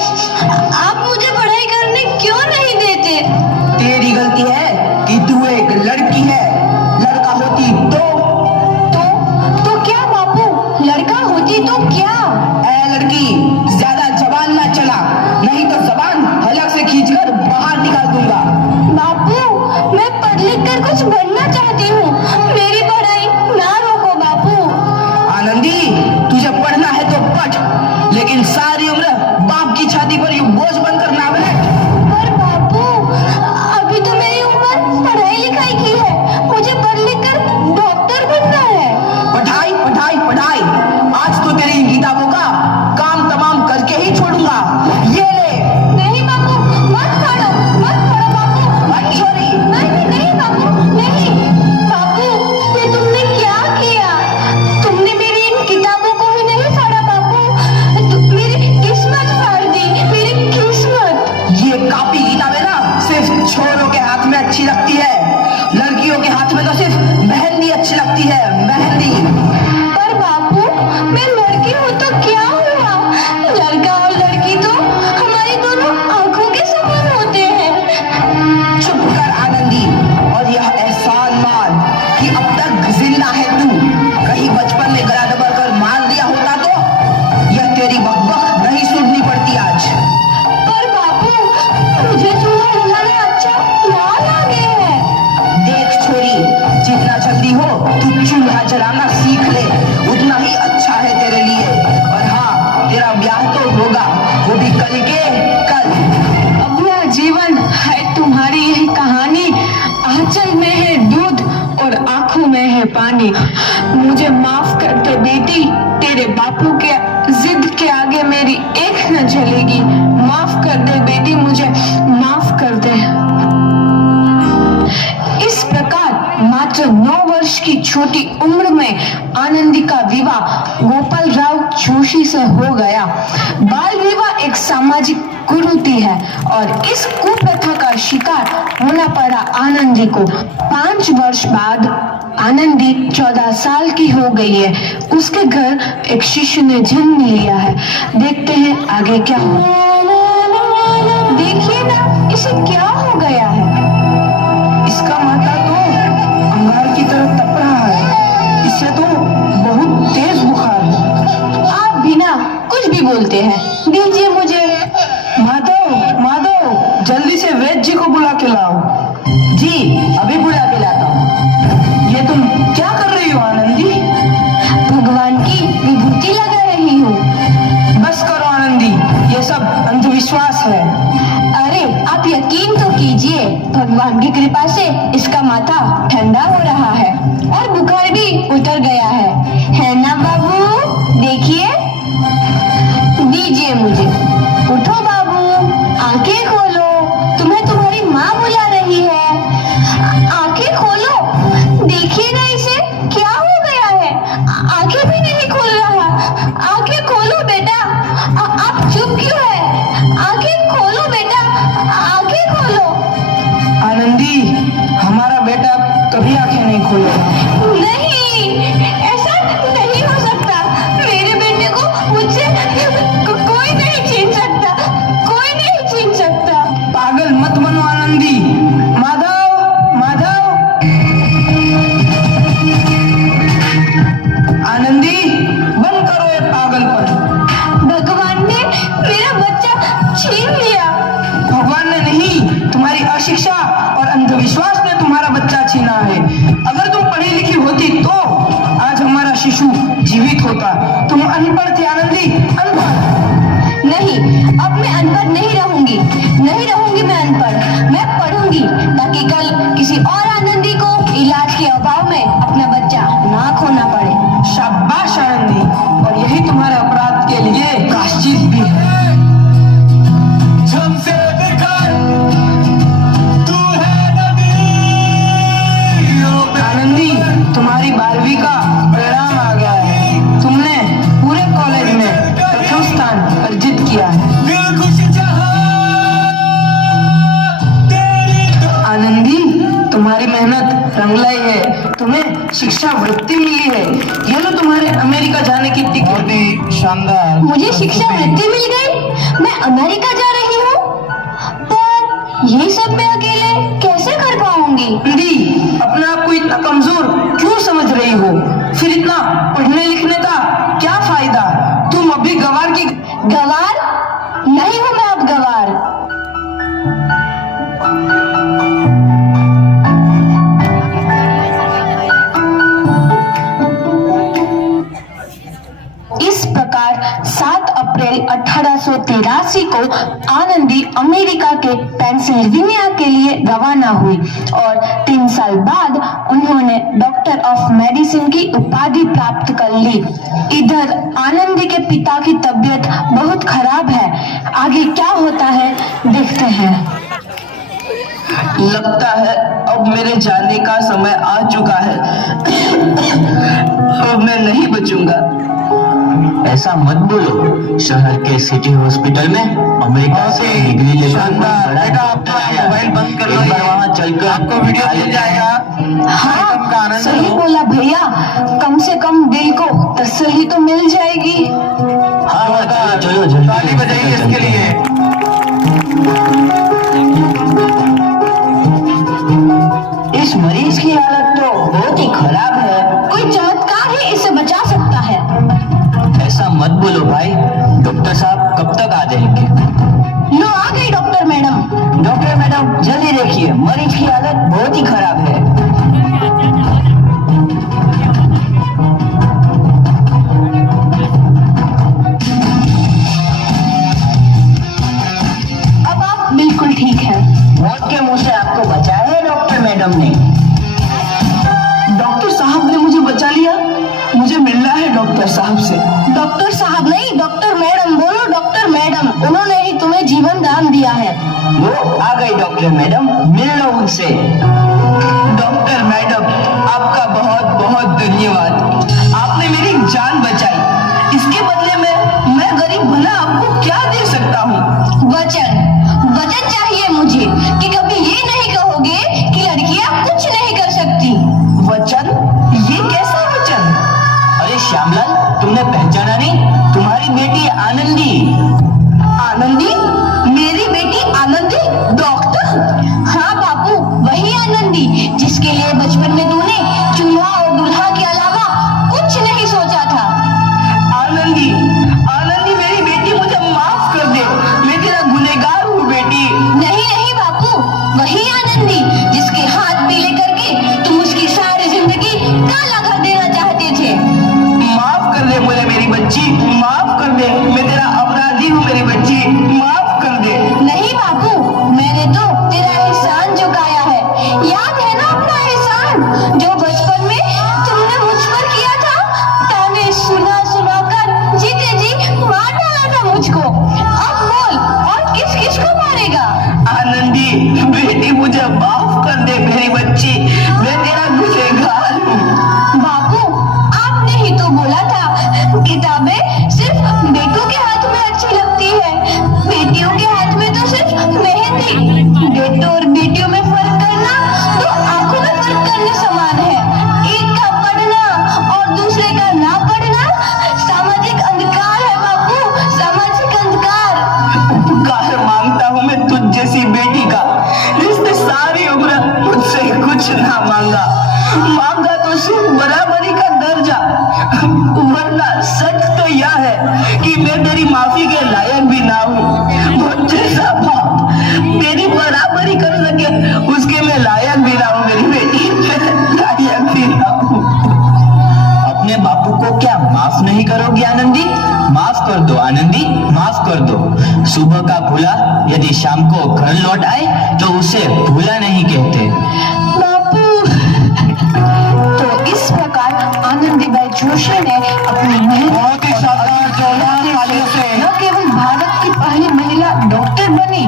आप मुझे पढ़ाई करने क्यों नहीं देते? तेरी गलती है कि तू एक लड़की है। लड़का होती तो क्या बापू? लड़का होती तो क्या? ए लड़की, ज्यादा जबान ना चला, नहीं तो जबान हलक से खींचकर बाहर निकाल दूंगा। बापू, मैं पढ़ लिख कर कुछ बनना चाहती हूँ, मेरी पढ़ाई ना रोको बापू। आनंदी, तुझे पढ़ना है तो पढ़, लेकिन सारी उम्र बाप की छाती पर यूं बोझ बनकर ना बैठ। पर बापू, अभी तो मेरी उम्र पढ़ाई लिखाई की है, मुझे पढ़ लिख कर डॉक्टर बनना है। पढ़ाई पढ़ाई पढ़ाई, आज तो तेरी इन किताबों का काम तमाम करके ही छोड़ूंगा। ये ले। नहीं बापू, मत पढ़ो बापू। मत छोड़ी। नहीं बापू, नहीं। बापू, ये तुमने क्या किया? तुमने मेरी इन किताबों को ही नहीं फाड़ा बापू, मेरी किस्मत फाड़ दी, मेरी किस्मत। ये कॉपी किताबें ना सिर्फ छोरों के हाथ में अच्छी लगती है, लड़कियों के हाथ में तो सिर्फ मेहंदी अच्छी लगती है, मेहंदी। पर बापू, मैं लड़की हूँ तो क्या हुआ? लड़का और लड़की तो हमारी दोनों आंखों के समान होते हैं। चुप कर आनंदी, और यह एहसान मान कि अब तक जिंदा है तू। कहीं बचपन में गला दबाकर मार दिया होता तो यह तेरी बकबक नहीं सुननी पड़ती आज। पर बापू, मुझे चूल्हा जलाना अच्छा ना लगे है। देख छोरी, जितना जल्दी हो तू चूल्हा जलाना सीख ले, उतना ही अच्छा है तेरे लिए। और हाँ, तेरा ब्याह तो होगा, वो भी कल के कल। अपना जीवन है तुम्हारी यही कहानी, आंचल में है दूध और आंखों में है पानी। मुझे माफ कर दे बेटी, तेरे बापू के जिद के आगे मेरी एक न चलेगी। माफ कर दे बेटी, मुझे माफ कर दे। इस प्रकार मात्र 9 वर्ष की छोटी उम्र में आनंदी का विवाह गोपाल राव जोशी से हो गया। बाल विवाह एक सामाजिक कुरीति है और इस कुप्रथा का शिकार होना पड़ा आनंदी को। 5 वर्ष बाद आनंदी 14 साल की हो गई है। उसके घर एक शिशु ने जन्म लिया है। देखते हैं आगे क्या हुआ। देखिए ना, इसे क्या हो गया है? इसका माथा तो अंगार की तरह तप रहा है, इससे तो बहुत तेज बुखार है। आप बिना कुछ भी बोलते हैं, दीजिए मुझे। माधव, माधव, जल्दी से वैद्य जी को बुला के लाओ। जी, अभी बुला के लाता हूँ। ये तुम क्या कर रही हो आनंदी? भगवान की विभूति लगा रही हूँ। बस करो आनंदी, ये सब अंधविश्वास है। अरे आप यकीन तो कीजिए, भगवान की कृपा से इसका माथा ठंडा हो रहा है और बुखार भी उतर गया है ना बाबू? देखिए, दीजिए मुझे। उठो बाबू, आंखें खोलो, तुम्हें तुम्हारी माँ बुला रही है। आंखें खोलो, देखिए ना इसे क्या हो गया है, आंखें भी नहीं खोल रहा। आंखें खोलो बेटा, आप चुप क्यों है? आंखें खोलो बेटा, आंखें खोलो। आनंदी, हमारा बेटा कभी आंखें नहीं खोलेगा। नहीं, ऐसा नहीं हो सकता। मेरे बेटे को मुझसे कोई नहीं छीन सकता, कोई नहीं छीन सकता। पागल मत बनो आनंदी। माधव, माधव। आनंदी, बंद करो ये पागलपन। भगवान ने मेरा बच्चा छीन लिया। भगवान ने नहीं, तुम्हारी अशिक्षा और अंधविश्वास ने तुम्हारा बच्चा छीना है। अगर तुम पढ़ी लिखी होती तो आज हमारा शिशु जीवित होता। तुम अनपढ़ थी आनंदी, अनपढ़। नहीं, अब मैं अनपढ़ नहीं रहूंगी, नहीं रहूंगी मैं अनपढ़। मैं पढ़ूंगी ताकि कल किसी और आनंदी को इलाज के अभाव में अपना बच्चा ना खोना पड़े। शाबाश आनंदी, और यही तुम्हारे अपराध के लिए प्रायश्चित भी है। आनंदी, तुम्हारी 12वीं का परिणाम आ गया है। तुमने पूरे कॉलेज में प्रथम स्थान अर्जित किया है। आनंदी, तुम्हारी मेहनत रंग लाई है, तुम्हें शिक्षा वृत्ति मिली है। ये लो तुम्हारे अमेरिका जाने की टिकट। शानदार। मुझे शिक्षा वृत्ति मिल गई, मैं अमेरिका जा रही हूँ, पर ये सब मैं अकेले कैसे कर पाऊंगी? दी, अपने आप को इतना कमजोर क्यों समझ रही हो? फिर इतना पढ़ने लिखने का क्या फायदा? तुम अभी गवार की गवार नहीं हूँ मैं अब गवार। इस प्रकार 7 अप्रैल 1883 को आनंदी अमेरिका के पेंसिल्वेनिया के लिए रवाना हुई और 3 साल बाद उन्होंने डॉक्टर ऑफ मेडिसिन की उपाधि प्राप्त कर ली। इधर आनंदी के पिता की तबीयत बहुत खराब है। आगे क्या होता है देखते हैं। लगता है अब मेरे जाने का समय आ चुका है। अब मैं नहीं बचूंगा। ऐसा मत बोलो। शहर के सिटी हॉस्पिटल में अमेरिका से डिग्री लेकर मोबाइल बंद कर लो। वहाँ चलकर आपको वीडियो मिल जाएगा। हाँ सही बोला भैया, कम से कम दिल को तसल्ली तो मिल जाएगी। हाँ चलो जल्दी ताली बजाइए इसके लिए। इस मरीज की हालत तो बहुत ही खराब है। कोई चमत्कार ही इसे बचा सकता है। ऐसा मत बोलो भाई। डॉक्टर साहब कब तक आ जाएंगे? लो आ गई डॉक्टर मैडम। डॉक्टर मैडम जल्दी देखिए, मरीज की हालत बहुत ही खराब है। अब आप बिल्कुल ठीक हैं। मौत के मुंह से आपको बचाया है डॉक्टर मैडम ने। डॉक्टर साहब ने मुझे बचा लिया। मुझे मिलना है डॉक्टर साहब से। डॉक्टर साहब नहीं, डॉक्टर मैडम बोलो। डॉक्टर मैडम, उन्होंने ही तुम्हें जीवन दान दिया है। वो आ गई डॉक्टर मैडम, मिल लो उनसे। डॉक्टर मैडम आपका बहुत बहुत धन्यवाद। आपने मेरी जान बचाई। इसके बदले में मैं गरीब भला आपको क्या दे सकता हूँ? वचन चाहिए मुझे कि कभी ये नहीं कहोगे कि लड़कियां कुछ नहीं कर सकती। वचन? ये कैसा वचन? अरे श्यामलाल, तुमने पहचाना नहीं? तुम्हारी बेटी आनंदी। आनंदी? मेरी बेटी आनंदी डॉक्टर? हाँ बापू, वही आनंदी जिसके लिए बचपन में तूने चूल्हा और दूल्हा के अलावा कुछ नहीं सोचा था। आनंदी, आनंदी मेरी बेटी, मुझे माफ कर दे। मैं तेरा गुनहगार हूँ बेटी। नहीं नहीं बापू, वही आनंदी जिसके हाथ पीले करके तुम उसकी सारी जिंदगी काला कर देना चाहते थे। माफ कर दे मुझे मेरी बच्ची, माफ कर दे। मैं तेरा अपराधी हूँ मेरी बच्ची, माफ कर दे। नहीं बापू, मैंने तो तेरा एहसान चुकाया है। याद है ना अपना एहसान जो बचपन में तुमने मुझ पर किया था? ताने सुना सुना कर जीते जी मार डाला था मुझको। अब बोल, और किस किस को मारेगा? आनंदी बेटी, मुझे माफ कर दे मेरी बच्ची। मैं तेरा गुनहगार हूँ। बापू, आपने ही तो बोला था किताबें सिर्फ बेटों के हाथ में अच्छी लगती है, बेटियों के हाथ में तो सिर्फ मेहंदी। बेटों और बेटियों में फर्क करना तो आंखों में फर्क करने समान है। एक का पढ़ना और दूसरे का ना पढ़ना सामाजिक अंधकार है बापू, सामाजिक अंधकार। उपकार मांगता हूँ मैं तुझ जैसी बेटी का, जिसने सारी उम्र मुझसे कुछ ना मांगा। मांगा तो सिर्फ बराबरी का दर्जा। वरना सच तो यह है कि मैं तेरी माफी के लायक भी ना हूँ। मुझ जैसा बाप मेरी बराबरी कर सके, उसके मैं लायक भी ना हूँ मेरी बेटी, मैं लायक भी ना हूँ। अपने बापू को क्या माफ नहीं करोगी आनंदी? माफ कर दो आनंदी, माफ कर दो। सुबह का भूला यदि शाम को घर लौट आए तो उसे भूला नहीं कहते। बापू, तो इस प्रकार आनंदीबाई जोशी ने अपनी मेहनत बहुत ही शानदार न केवल भारत की पहली महिला डॉक्टर बनी